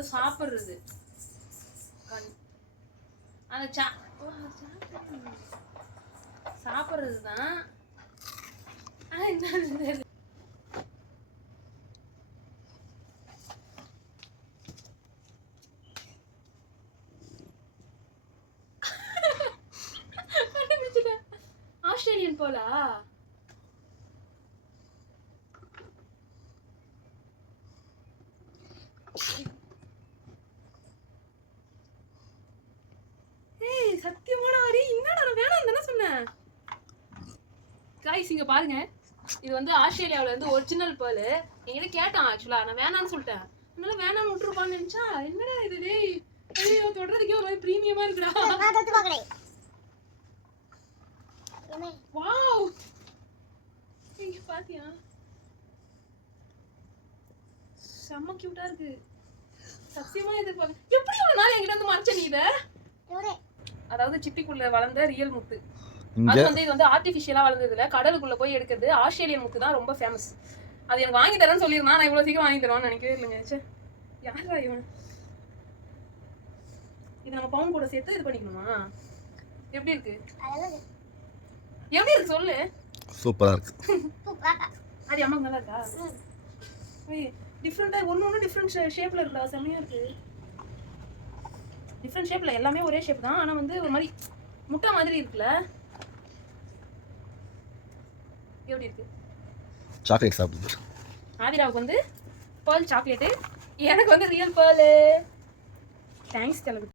வந்து சாப்பிடுறது. அந்த சாப்பிடுறது தான். ஆஸ்திரேலியன் போலா சத்தியமான ஆரி என்னடா வேணாம் தானே சொன்னேன். காய்ஸ் இங்க பாருங்க, இது வந்து ஆஸ்திரேலியாவில் வந்து ஒரிஜினல் பேர்ல். என்கிட்ட கேட்டான் ஆக்சுவலா, நான் வேணான்னு சொல்லிட்டேன். அதனால வேணாம்னு விட்டுருப்பான்னு நினைச்சா என்னடா இது டேய், ஐயோ தொடறதுக்கே ஒரு மாதிரி ப்ரீமியமா இருக்குடா. வாவ் இங்க பாத்தியா, செம்ம கியூட்டா இருக்கு. சத்தியமா எதிர்பார்க்க எப்படி ஒரு நாள் என்கிட்ட வந்து மறைச்ச நீ இத. அதாவது சிப்பிக்குள்ள வளர்ந்த ரியல் முத்து. அது வந்து இது வந்து ஆர்டிஃபிஷியலா வளர்ந்தது இல்ல, கடலுக்குள்ள போய் எடுக்கிறது. ஆஸ்திரேலியன் முத்து தான் ரொம்ப ஃபேமஸ். அது எனக்கு வாங்கி தரேன்னு சொல்லியிருந்தான். நான் இவ்வளவு சீக்கிரம் வாங்கி தருவான்னு நினைக்கவே இல்லைங்க. யாரா இவன்? இது நம்ம பவுன் கூட சேர்த்து இது பண்ணிக்கணுமா? எப்படி இருக்கு? எப்படி இருக்கு சொல்லு. சூப்பரா இருக்கு. அது அம்மா நல்லா இருக்கா? டிஃப்ரெண்டா ஒன்னு டிஃப்ரெண்ட் ஷேப்ல இருக்குடா, செமையா இருக்கு. டிஃப்ரெண்ட் ஷேப்ல, எல்லாமே ஒரே ஷேப் தான், ஆனா வந்து ஒரு மாதிரி முட்டை மாதிரி இருக்குல்ல. எப்படி இருக்கு? சாக்லேட் சாப்பிடுது. ஆதிராவுக்கு வந்து பேர்ல் சாக்லேட், எனக்கு வந்து ரியல் பேர்ல். தேங்க்ஸ் கிளம்பு.